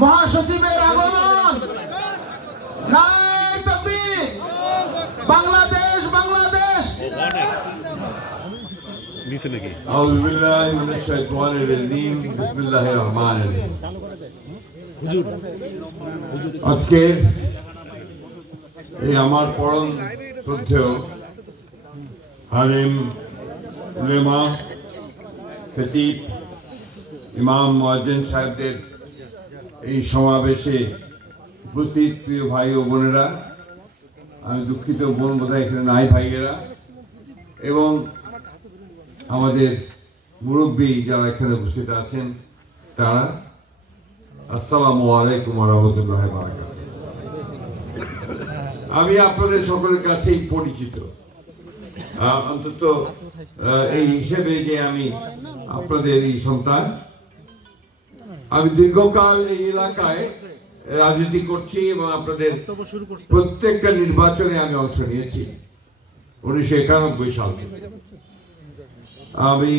মহাসচিবের আগমন, নারায়ে তাকবীর, বাংলাদেশ বাংলাদেশ। আউযু বিল্লাহি মিনাশ শাইতানির রাজিম, বিসমিল্লাহির রহমানির রহিম। আজকে এই আমার পরম শ্রদ্ধেয় হালিম উলেমা, খতিব, ইমাম, মুয়াজ্জিন সাহেবদের এই সমাবেশে উপস্থিত প্রিয় ভাই ও বোনেরা, আমি দুঃখিত বোন বোধহয় এখানে নাই, ভাইয়েরা এবং আমাদের মুরব্বী যারা এখানে উপস্থিত আছেন তারা, আসসালামু আলাইকুম ওয়া রাহমাতুল্লাহি ওয়া বারাকাতুহু। আমি আপনাদের সকলের কাছেই পরিচিত, অন্তত এই হিসেবে যে আমি আপনাদের এই সন্তান। আমি দীর্ঘকাল এই এলাকায় রাজনীতি করছি এবং আপনাদের প্রত্যেকটা নির্বাচনে আমি অংশ নিয়েছি 1991 সাল থেকে। আমি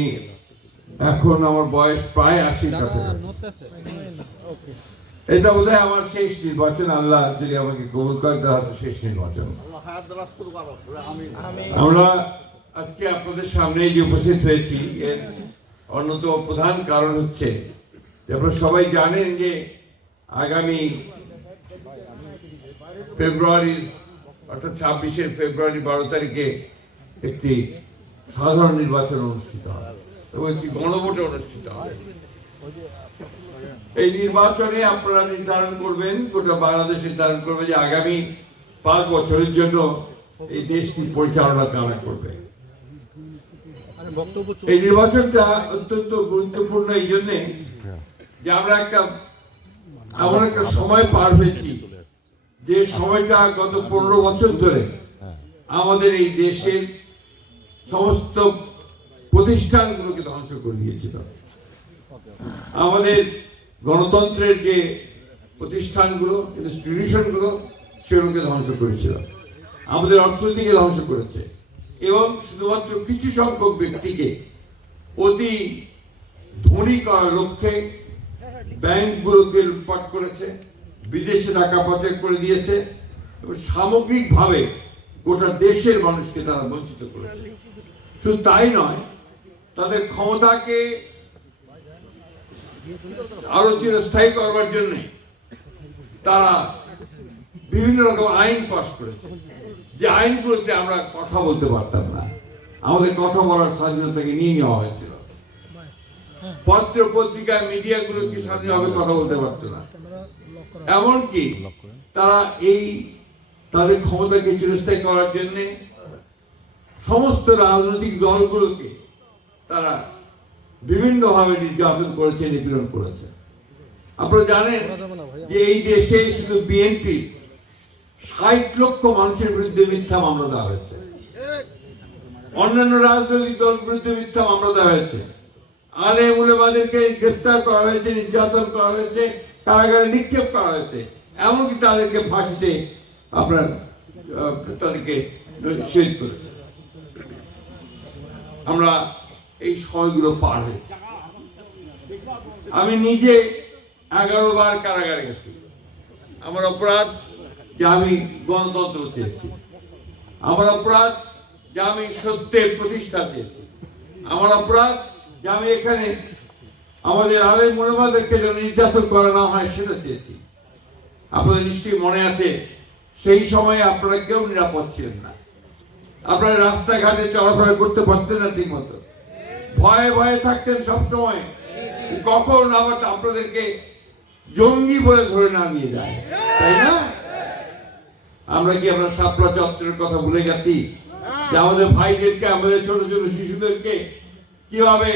এখন আমার বয়স প্রায় 80-র কাছাকাছি। এটা বোধহয় আমার শেষ নির্বাচন, আল্লাহ যদি আমাকে কবুল করে তাহলে শেষ নির্বাচন। আমরা আজকে আপনাদের সামনে যে উপস্থিত হয়েছি এর অন্যতম প্রধান কারণ হচ্ছে যে আপনারা সবাই জানেন যে আগামী ফেব্রুয়ারির অর্থাৎ 26শে ফেব্রুয়ারি 12 তারিখে একটি সাধারণ নির্বাচন অনুষ্ঠিত হবে এবং একটি গণভোট অনুষ্ঠিত হবে। এই নির্বাচনে আপনারা নির্ধারণ করবেন, গোটা বাংলাদেশ নির্ধারণ করবে যে আগামী 5 বছরের জন্য এই দেশটি পরিচালনা কারা করবে। এই নির্বাচনটা অত্যন্ত গুরুত্বপূর্ণ এই জন্যে যে আমরা এমন একটা সময় পার হয়েছি যে সময়টা গত 15 বছর ধরে আমাদের এই দেশের সমস্ত প্রতিষ্ঠানগুলোকে ধ্বংস করে দিয়েছিল। আমাদের গণতন্ত্রের যে প্রতিষ্ঠানগুলো, ইনস্টিটিউশনগুলো, সেগুলোকে ধ্বংস করেছিল, আমাদের অর্থনীতিকে ধ্বংস করেছে এবং শুধুমাত্র কিছু সংখ্যক ব্যক্তিকে অতি ধনী করার লক্ষ্যে ব্যাংকগুলোকে লুটপাট করেছে, বিদেশে টাকা পাচার করে দিয়েছে এবং সামগ্রিকভাবে গোটা দেশের মানুষকে তারা বঞ্চিত করেছে। শুধু তাই নয়, তাদের ক্ষমতাকে আরো চিরস্থায়ী করবার জন্য তারা বিভিন্ন রকম আইন পাস করেছে, যে আইনগুলোতে আমরা কথা বলতে পারতাম না, আমাদের কথা বলার স্বাধীনতাকে নিয়ে নেওয়া হয়েছিল। পত্র পত্রিকা মিডিয়াগুলো কি স্বাধীনভাবে কথা বলতে পারতো না। এমনকি তারা তাদের ক্ষমতাকে চিরস্থায়ী করার জন্য সমস্ত রাজনৈতিক দলগুলোকে তারা বিভিন্নভাবে নির্যাতন করেছে, নিপীড়ন করেছে। আপনারা জানেন যে এই দেশে শুধু বিএনপি 60 লক্ষ মানুষের বিরুদ্ধে মিথ্যা মামলা দেওয়া হয়েছে, অন্যান্য রাজনৈতিক দলের বিরুদ্ধে মিথ্যা মামলা দেওয়া হয়েছে, আলেম উলেমাদেরকে গ্রেফতার করা হয়েছে, নির্যাতন করা হয়েছে, কারাগারে নিক্ষেপ করা হয়েছে, এমনকি তাদেরকে ফাঁসিতে তাদেরকে শহীদ করেছে। আমরা এই সময়গুলো পার হয়েছি। আমি নিজে 11 বার কারাগারে গেছি। আমার অপরাধ যে আমি গণতন্ত্র চেয়েছি, আমার অপরাধ যে আমি সত্যের প্রতিষ্ঠা চেয়েছি, আমার অপরাধ যে আমি এখানে আমাদের আলেম উলেমাদেরকে যেন নির্যাতন করা না হয় সেটা চেয়েছি। আপনাদের নিশ্চয়ই মনে আছে সেই সময়ে আপনারা কেউ নিরাপদ ছিলেন না, আপনারা রাস্তাঘাটে চলাফেরা করতে পারতেন না ঠিক মতো, ভয়ে ভয়ে থাকতেন সবসময় কখন আবার আপনাদেরকে জঙ্গি বলে ধরে না নিয়ে যায়, তাই না? আমরা কি আমরা শাপলা চত্বরের কথা ভুলে গেছি যে আমাদের ভাইদেরকে, আমাদের ছোট ছোট শিশুদেরকে কিভাবে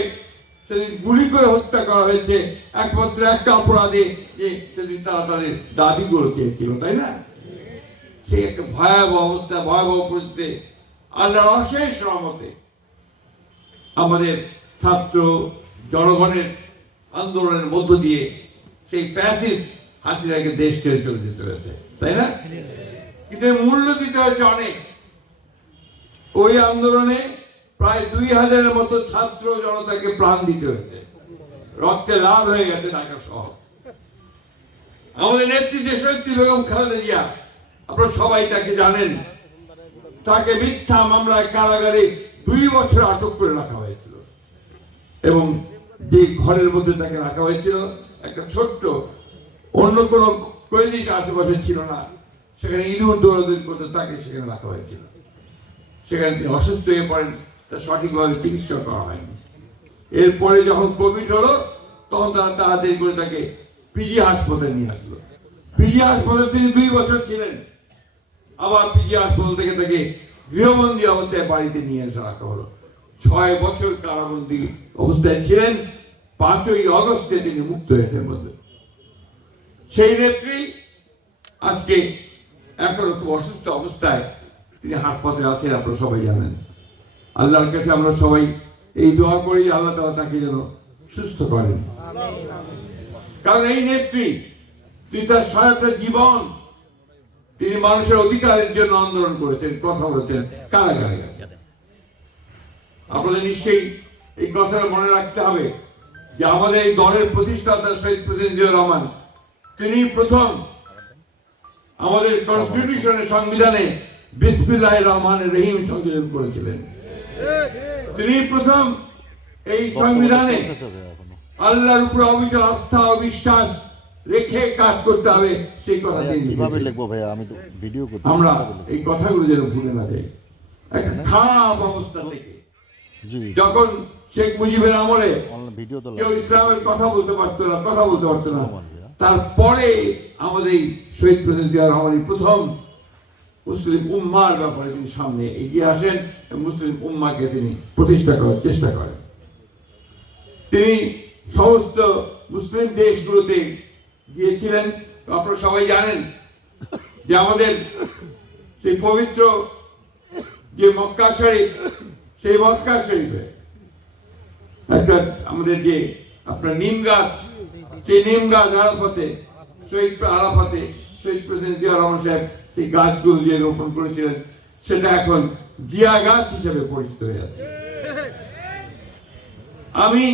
সেদিন গুলি করে হত্যা করা হয়েছে একমাত্র একটা অপরাধে, যে সেদিন তারা তাদের দাবিগুলো চেয়েছিল, তাই না? সেই একটা ভয়াবহ অবস্থা, ভয়াবহ পরিস্থিতি আল্লাহর অশেষ রহমতে আমাদের ছাত্র জনগণের আন্দোলনের মধ্য দিয়ে সেই ফ্যাসিস্ট হাসিনাকে দেশ ছেড়ে চলে যেতে হয়েছে, তাই না? কিন্তু মূল্য দিতে হয়েছে অনেক। ওই আন্দোলনে প্রায় 2000-এর মতো ছাত্র জনতাকে প্রাণ দিতে হয়েছে, রক্তে লাল হয়ে গেছে ঢাকা শহর। আমাদের নেত্রী দেশনেত্রী বেগম খালেদা জিয়া, আপনারা সবাই তাকে জানেন, তাকে মিথ্যা মামলায় কারাগারে 2 বছর আটক করে রাখা হয়েছিল এবং যে ঘরের মধ্যে তাকে রাখা হয়েছিল একটা ছোট্ট, অন্য কোনো কয়েদি আশেপাশে ছিল না, সেখানে ইঁদুর দৌড়াদৌড়ি করতে তাকে সেখানে রাখা হয়েছিল। সেখানে তিনি অসুস্থ হয়ে পড়েন, তা সঠিকভাবে চিকিৎসা করা হয়নি। এরপরে যখন কোভিড হলো তখন তারা তাড়াতাড়ি করে তাকে পিজি হাসপাতালে নিয়ে আসলো। পিজি হাসপাতালে তিনি 2 বছর ছিলেন, আবার পিজি হাসপাতাল থেকে তাকে গৃহবন্দী অবস্থায় বাড়িতে নিয়ে এসে রাখা হলো। 6 বছর কারাবন্দী অবস্থায় ছিলেন। 5ই আগস্টে তিনি মুক্ত হয়েছেন বলে। সেই নেত্রী আজকে এখনো খুব অসুস্থ অবস্থায় তিনি হাসপাতালে আছেন, আপনারা সবাই জানেন। আল্লাহর কাছে আমরা সবাই এই দোয়া করি যে আল্লাহ তাআলা তাকে যেন সুস্থ করেন। কারণ এই নেত্রী তিনি তার সারাটা জীবন তিনি মানুষের অধিকারের জন্য আন্দোলন করেছেন, কথা বলেছেন, কারাগারে গেছেন। আপনাদের নিশ্চয়ই এই কথাটা মনে রাখতে হবে যে আমাদের এই দলের প্রতিষ্ঠাতা শহীদ প্রেসিডেন্ট জিয়াউর রহমান, তিনি প্রথম আমাদের কনস্টিটিউশনের সংবিধানে বিসমিল্লাহির রহমানির রহিম সংযোজন করেছিলেন। তিনি প্রথম এই সংবিধানে আল্লাহর উপর অবিচল আস্থা ও বিশ্বাস রেখে কাজ করতে হবে সেই কথা কিভাবে লিখবো ভাইয়া, আমি তো ভিডিও করতে। আমরা এই কথাগুলো যেন ভুলে না যাই। একটা খারাপ অবস্থা থেকে যখন শেখ মুজিবের আমলে ভিডিও তো কেউ ইসলামের কথা বলতে পারতো না, তারপরে আমাদের এই শহীদ প্রেসিডেন্ট জিয়াউর রহমানের প্রথম মুসলিম উম্মার ব্যাপারে তিনি সামনে এগিয়ে আসেন, মুসলিম উম্মাকে তিনি প্রতিষ্ঠা করার চেষ্টা করেন। তিনি সমস্ত মুসলিম দেশগুলোতে গিয়েছিলেন। আপনারা সবাই জানেন যে আমাদের সেই পবিত্র যে মক্কা শরীফ, সেই মক্কা শরীফে একটা আমাদের যে আপনার নিম গাছ, সেই নিম গাছ আরাফাতে শহীদ প্রেসিডেন্ট জিয়া রহমান সাহেব সেই গাছগুলো যে রোপণ করেছিলেন, সেটা এখন জিয়া গাছ হিসেবে পরিচিত হয়ে যাচ্ছে। আমি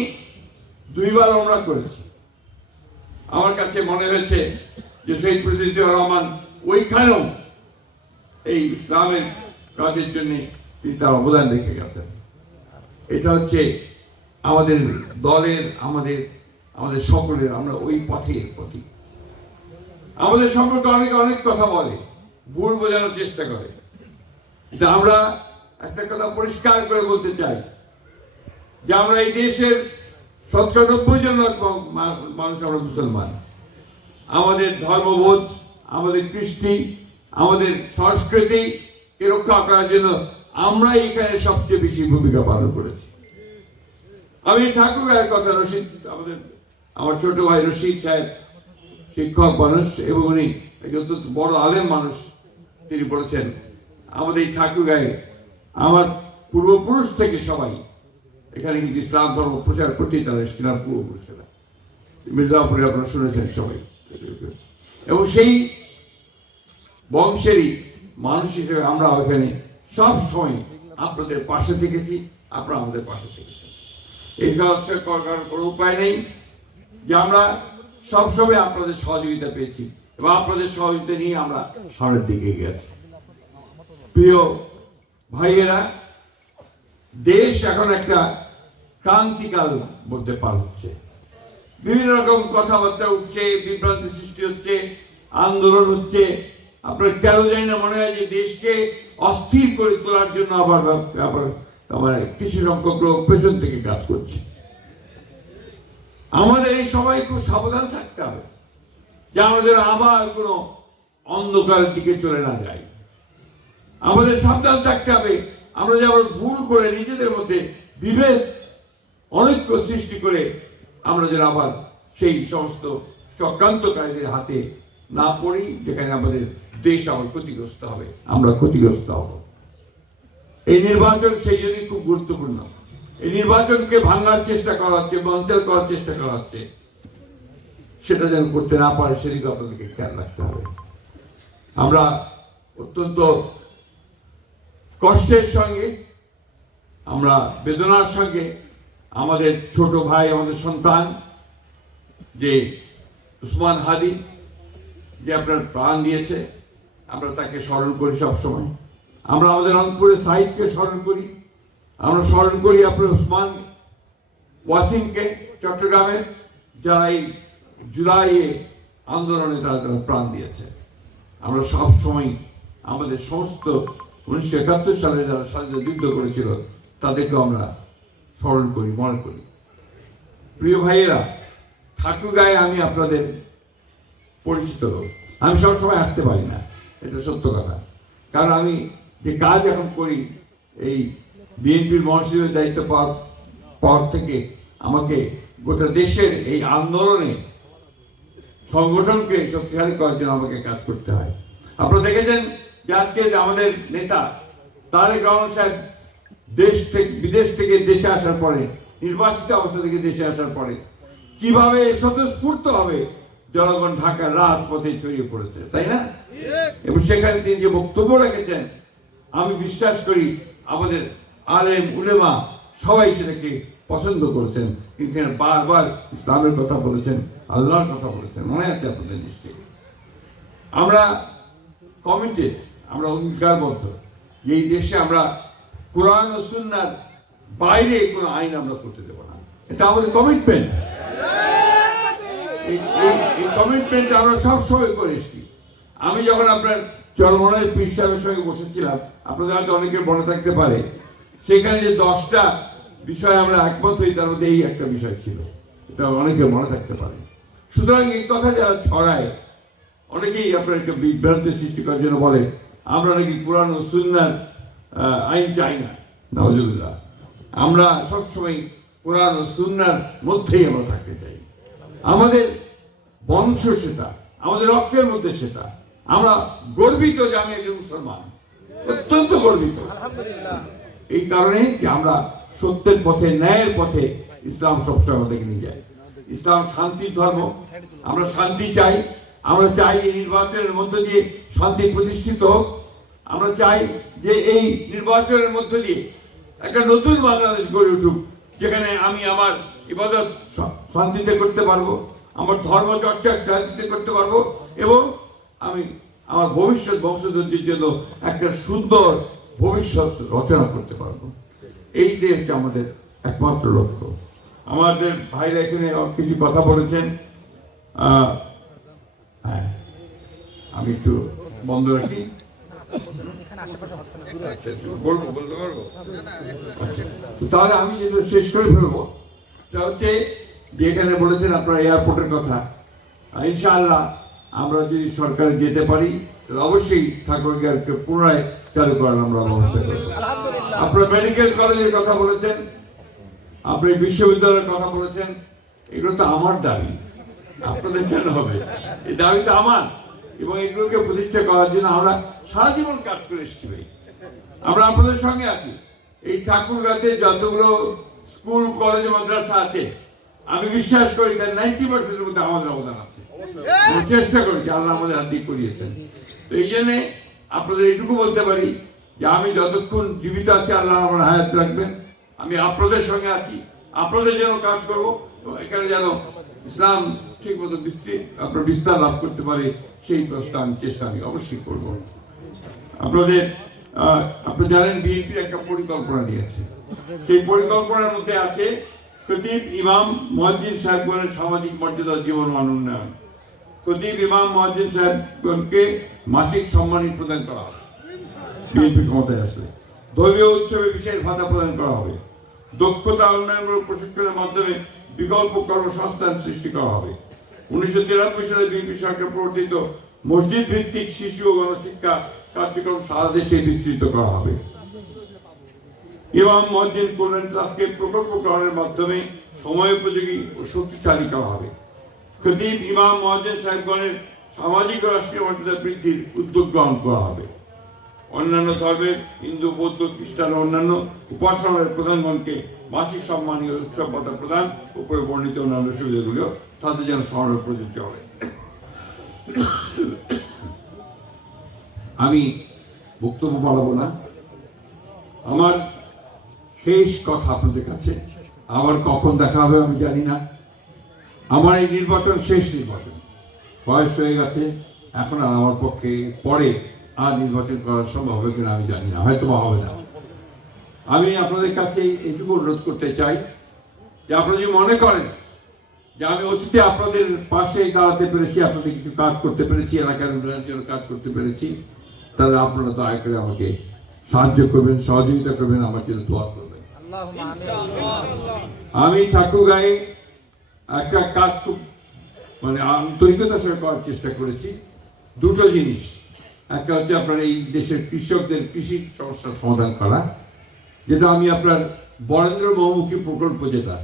2 বার ওমরা করেছি। আমার কাছে মনে হয়েছে যে শহীদ প্রেসিডেন্ট জিয়া রহমান ওইখানেও এই ইসলামের কাজের জন্য তিনি তার অবদান রেখে গেছেন। এটা হচ্ছে আমাদের দলের, আমাদের সকলের, আমরা ওই পথের প্রতীক। আমাদের সম্পর্কে অনেকে অনেক কথা বলে, ভুল বোঝানোর চেষ্টা করে, কিন্তু আমরা একটা কথা পরিষ্কার করে বলতে চাই যে আমরা এই দেশের 90% মানুষ আমরা মুসলমান। আমাদের ধর্মবোধ, আমাদের কৃষ্টি, আমাদের সংস্কৃতিকে রক্ষা করার জন্য আমরা এখানে সবচেয়ে বেশি ভূমিকা পালন করেছি। আমি ঠাকুরের কথা, রশিদ, আমার ছোট ভাই রশিদ সাহেব শিক্ষক মানুষ এবং উনি একজন বড় আলেম মানুষ, তিনি বলেছেন আমাদের এই ঠাকুরগাঁয়ে আমার পূর্বপুরুষ থেকে সবাই এখানে কিন্তু ইসলাম ধর্ম প্রচার করতেই তারা এসেছিলেন, পূর্বপুরুষেরা। মির্জাপুরে আপনারা শুনেছেন সবাই, এবং সেই বংশেরই মানুষ হিসেবে আমরা ওখানে সব সময় আপনাদের পাশে থেকেছি, আপনারা আমাদের পাশে থেকেছেন। এই করার কোনো উপায় নেই যে আমরা সবসময় আপনাদের সহযোগিতা পেয়েছি এবং আপনাদের সহযোগিতা নিয়ে আমরা সামনের দিকে এগিয়ে আছি। প্রিয় ভাইয়েরা, দেশ এখন একটা ক্রান্তিকাল মধ্যে পার হচ্ছে। বিভিন্ন রকম কথাবার্তা উঠছে, বিভ্রান্তি সৃষ্টি হচ্ছে, আন্দোলন হচ্ছে। আপনার কেন জানি না মনে হয় যে দেশকে অস্থির করে তোলার জন্য আবার কিছু সংখ্যক লোক পেছন থেকে কাজ করছে। আমাদের এই সময় খুব সাবধান থাকতে হবে যে আমাদের আবার কোনো অন্ধকারের দিকে চলে না যায়। আমাদের সাবধান থাকতে হবে আমরা যে আবার ভুল করে নিজেদের মধ্যে বিভেদ অনৈক্য সৃষ্টি করে আমরা যেন আবার সেই সমস্ত চক্রান্তকারীদের হাতে না পড়ি, যেখানে আমাদের দেশ আবার ক্ষতিগ্রস্ত হবে, আমরা ক্ষতিগ্রস্ত হব। এই নির্বাচন সেই জন্যই খুব গুরুত্বপূর্ণ। এই নির্বাচনকে ভাঙার চেষ্টা করা হচ্ছে, বঞ্চন করার চেষ্টা করা হচ্ছে, সেটা যেন করতে না পারে সেদিকে আপনাদেরকে খেয়াল রাখতে হবে। আমরা অত্যন্ত কষ্টের সঙ্গে, আমরা বেদনার সঙ্গে আমাদের ছোট ভাই, আমাদের সন্তান যে উসমান হাদি, যে আপনার প্রাণ দিয়েছে, আমরা তাকে স্মরণ করি সবসময়। আমরা আমাদের রংপুরের সাহিদকে স্মরণ করি, আমরা স্মরণ করি আপনার ওসমান ওয়াসিমকে চট্টগ্রামের, যারা এই জুলাইয়ে আন্দোলনে তারা প্রাণ দিয়েছে। আমরা সব সময় আমাদের সমস্ত 1971 সালে যারা স্বাধীনতা যুদ্ধ করেছিল তাদেরকে আমরা স্মরণ করি, মনে করি। প্রিয় ভাইয়েরা, ঠাকুরগাঁয়ে আমি আপনাদের পরিচিত লোক। আমি সবসময় আসতে পারি না, এটা সত্য কথা। কারণ আমি যে কাজ এখন করি, এই বিএনপির মহাসচিবের দায়িত্ব পাওয়ার পর থেকে আমাকে গোটা দেশের এই আন্দোলনে সংগঠনকে শক্তিশালী করার জন্য আমাকে কাজ করতে হয়। আপনারা দেখেছেন যে আজকে যে আমাদের নেতা তারেক রহমান সাহেব বিদেশ থেকে দেশে আসার পরে, নির্বাচিত অবস্থা থেকে দেশে আসার পরে কিভাবে স্বতঃস্ফূর্তভাবে জনগণ ঢাকার রাজপথে ছড়িয়ে পড়েছে, তাই না? এবং সেখানে তিনি যে বক্তব্য রেখেছেন, আমি বিশ্বাস করি আমাদের আলেম উলেমা সবাই সেটাকে পছন্দ করেছেন। কিন্তু বারবার ইসলামের কথা বলেছেন, আল্লাহর কথা বলেছেন, মনে আছে আপনাদের নিশ্চয়ই। আমরা কমিটেড, আমরা অঙ্গীকারবদ্ধ যে এই দেশে আমরা কোরআন ও সুন্নাহর বাইরে কোনো আইন আমরা করতে দেব না। এটা আমাদের কমিটমেন্ট। এই কমিটমেন্ট আমরা সবসময় করে এসেছি। আমি যখন আপনার চরমনায় পীর সাহেবের সঙ্গে বসেছিলাম, আপনাদের হয়তো অনেকের মনে থাকতে পারে, সেখানে যে 10টা বিষয় আমরা একমত হই, তার মধ্যে এই একটা বিষয় ছিল, এটা অনেকে মনে থাকতে পারে। সুতরাং এই কথা যারা ছড়ায়, অনেকেই আপনার একটা বিভ্রান্তি সৃষ্টি করার জন্য বলে আমরা নাকি কোরআন ও সুন্নাহর আইন চাই না। নাউজুবিল্লাহ, আমরা সবসময় কোরআন ও সুন্নাহর মধ্যেই আমরা থাকতে চাই। আমাদের বংশ সেটা, আমাদের রক্তের মধ্যে সেটা। আমরা গর্বিত যে আমি একজন মুসলমান, অত্যন্ত গর্বিত। এই কারণে যে আমরা সত্যের পথে, ন্যায়ের পথে ইসলাম সবসময় আমাদেরকে নিয়ে যায়। ইসলাম শান্তির ধর্ম, আমরা শান্তি চাই। আমরা চাই এই নির্বাচনের মধ্য দিয়ে শান্তি প্রতিষ্ঠিত হোক। আমরা চাই যে এই নির্বাচনের মধ্য দিয়ে একটা নতুন বাংলাদেশ গড়ে উঠুক, যেখানে আমি আমার ইবাদত শান্তিতে করতে পারবো, আমার ধর্ম চর্চা শান্তিতে করতে পারবো, এবং আমি আমার ভবিষ্যৎ বংশধরদের জন্য একটা সুন্দর ভবিষ্যৎ রচনা করতে পারবো। এইটাই হচ্ছে আমাদের একমাত্র লক্ষ্য। আমাদের ভাইরা এখানে কিছু কথা বলেছেন, হ্যাঁ আমি একটু বন্ধ রাখি, বলতে পারবো। তাহলে আমি যেটা শেষ করে ফেলবো, সেটা হচ্ছে যে এখানে বলেছেন আপনারা এয়ারপোর্টের কথা। ইনশাআল্লাহ আমরা যদি সরকারে যেতে পারি তাহলে অবশ্যই ঠাকুরগাঁওকে পুনরায় চালু করার আমরা ব্যবস্থা করবো। আপনারা মেডিকেল কলেজের কথা বলেছেন, আপনি বিশ্ববিদ্যালয়ের কথা বলেছেন, এগুলো তো আমার দাবি, আপনাদের কেন হবে? এই দাবি তো আমার, এবং এগুলোকে প্রতিষ্ঠা করার জন্য আমরা সারা জীবন কাজ করে এসেছি। ভাই, আমরা আপনাদের সঙ্গে আছি। এই ঠাকুরগাঁওতে যতগুলো স্কুল কলেজ মাদ্রাসা আছে, আমি বিশ্বাস করি তার 90%-এর মধ্যে আমাদের অবদান আছে। আমরা চেষ্টা করেছি, আল্লাহ আমাদের হাত দিয়ে করিয়েছেন। তো এই জন্যে আপনাদের এইটুকু বলতে পারি যে আমি যতক্ষণ জীবিত আছি, আল্লাহ আমার হায়াত রাখবেন, আমি আপনাদের সঙ্গে আছি, আপনাদের যেন কাজ করবো, এখানে যেন ইসলাম ঠিক মতো আপনার বিস্তার লাভ করতে পারে, সেই চেষ্টা আমি অবশ্যই করব। আপনি জানেন বিএনপি একটা পরিকল্পনা নিয়েছে। সেই পরিকল্পনার মধ্যে আছে খতিব ইমাম মুয়াজ্জিন সাহেবগণের সামাজিক মর্যাদা জীবন মান উন্নয়ন। খতিব ইমাম মুয়াজ্জিন সাহেবগণকে মাসিক সম্মানী প্রদান করা হবে বিএনপি ক্ষমতায় আসলে। ধর্মীয় উৎসবে বিশেষ ভাতা প্রদান করা হবে। দক্ষতা উন্নয়নমূলক প্রশিক্ষণের মাধ্যমে বিকল্প কর্মসংস্থান সৃষ্টি করা হবে। 1993 সালে বিএনপি সরকার প্রবর্তিত মসজিদ ভিত্তিক শিশু ও গণশিক্ষা কার্যক্রম সারা দেশে বিস্তৃত করা হবে। ইমাম মুয়াজ্জিন কল্যাণ ট্রাস্টকে প্রকল্প গ্রহণের মাধ্যমে সময়োপযোগী ও শক্তিশালী করা হবে। খতিব ইমাম মুয়াজ্জিন সাহেবগণের সামাজিক ও রাষ্ট্রীয় মর্যাদা বৃদ্ধির উদ্যোগ গ্রহণ করা হবে। অন্যান্য ধর্মের হিন্দু, বৌদ্ধ, খ্রিস্টান ও অন্যান্য উপাসনার প্রধানগণকে মাসিক সম্মানী ও উৎসব ভাতা প্রদান, উপরে বর্ণিত অন্যান্য সুবিধাগুলো তাদের যেন সমারোহ প্রযোজ্য হবে। আমি বক্তব্য বাড়াবো না। আমার শেষ কথা আপনাদের কাছে, আবার কখন দেখা হবে আমি জানি না। আমার এই নির্বাচন শেষ নির্বাচন, বয়স হয়ে গেছে, এখন আর আমার পক্ষে পরে আর নির্বাচন করা সম্ভব হবে কিনা আমি জানি না, হয়তো বা হবে না। আমি আপনাদের কাছে এইটুকু অনুরোধ করতে চাই যে আপনারা যদি মনে করেন যে আমি অতীতে আপনাদের পাশে দাঁড়াতে পেরেছি, আপনাদের কিছু কাজ করতে পেরেছি, এলাকার উন্নয়নের জন্য কাজ করতে পেরেছি, তাহলে আপনারা দয়া করে আমাকে সাহায্য করবেন, সহযোগিতা করবেন, আমার জন্য দোয়া করবেন। আমি ঠাকুরগাঁয়ে একটা কাজ খুব মানে আন্তরিকতার সঙ্গে করার চেষ্টা করেছি। দুটো জিনিস, একটা হচ্ছে আপনার এই দেশের কৃষকদের কৃষি সমস্যার সমাধান করা, যেটা আমি আপনার বরেন্দ্র বহুমুখী প্রকল্প, যেটা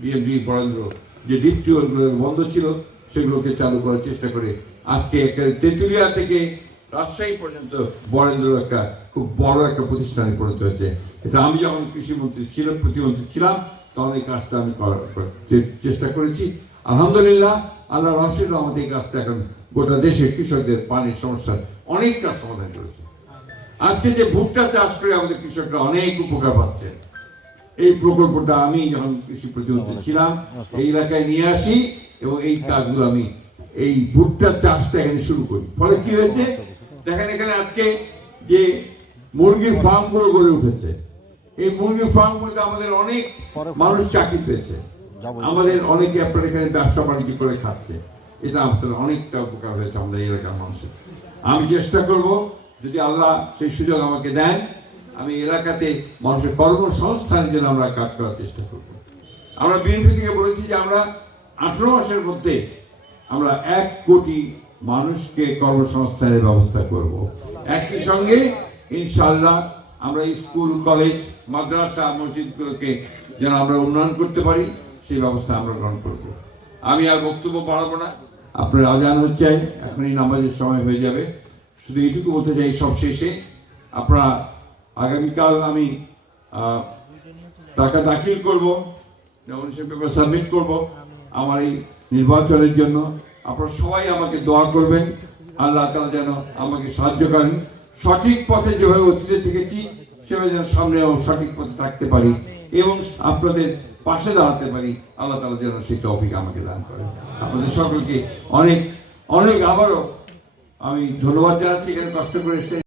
বিএমডি বরেন্দ্র, যে ডিপ টিউবওয়েলগুলো বন্ধ ছিল সেগুলোকে চালু করার চেষ্টা করে আজকে তেঁতুলিয়া থেকে রাজশাহী পর্যন্ত বরেন্দ্র একটা খুব বড় একটা প্রতিষ্ঠানে পরিণত হয়েছে। এটা আমি যখন কৃষিমন্ত্রী ছিলাম, প্রতিমন্ত্রী ছিলাম, তখন এই কাজটা আমি করার চেষ্টা করেছি। আলহামদুলিল্লাহ, আল্লাহ রহস্যের আমাদের এই কাজটা এখন গোটা দেশের কৃষকদের পানির সমস্যার অনেকটা সমাধান করেছে। আজকে যে ভুট্টা চাষ করে আমাদের কৃষকরা অনেক উপকার পাচ্ছে, এই প্রকল্পটা আমি যখন কৃষি প্রতিমন্ত্রী ছিলাম এই এলাকায় নিয়ে আসি এবং এই কাজগুলো আমি এই ভুট্টা চাষটা এখানে শুরু করি। ফলে কি হয়েছে দেখেন, এখানে আজকে যে মুরগির ফার্মগুলো গড়ে উঠেছে, এই মুরগির ফার্মগুলোতে আমাদের অনেক মানুষ চাকরি পেয়েছে, আমাদের অনেকে আপনার এখানে ব্যবসা বাণিজ্য করে খাচ্ছে। এটা আমাদের অনেকটা উপকার হয়েছে আমাদের এলাকার মানুষের। আমি চেষ্টা করব, যদি আল্লাহ সেই সুযোগ আমাকে দেন, আমি এলাকাতে মানুষের কর্মসংস্থানের জন্য আমরা কাজ করার চেষ্টা করব। আমরা বিএনপি থেকে বলেছি যে আমরা 18 মাসের মধ্যে আমরা 1 কোটি মানুষকে কর্মসংস্থানের ব্যবস্থা করব। একই সঙ্গে ইনশাআল্লাহ আমরা স্কুল, কলেজ, মাদ্রাসা, মসজিদগুলোকে যেন আমরা উন্নয়ন করতে পারি সেই ব্যবস্থা আমরা গ্রহণ করব। আমি আর বক্তব্য বাড়াবো না, আপনার আজান হচ্ছে, এখনই নামাজের সময় হয়ে যাবে। শুধু এইটুকু বলতে চাই সব শেষে, আপনারা আগামীকাল আমি টাকা দাখিল করব, নমিনেশন পেপার সাবমিট করব আমার এই নির্বাচনের জন্য। আপনারা সবাই আমাকে দোয়া করবেন, আল্লাহ তাআলা যেন আমাকে সাহায্য করেন, সঠিক পথে যেভাবে অতীতে থেকেছি সেভাবে যেন সামনেও সঠিক পথে থাকতে পারি এবং আপনাদের পাশে দাঁড়াতে পারি। আল্লাহ তাআলা যেন সেই তৌফিক আমাকে দান করেন। আপনাদের সকলকে অনেক অনেক আবারও আমি ধন্যবাদ জানাচ্ছি, এখানে কষ্ট করে এসে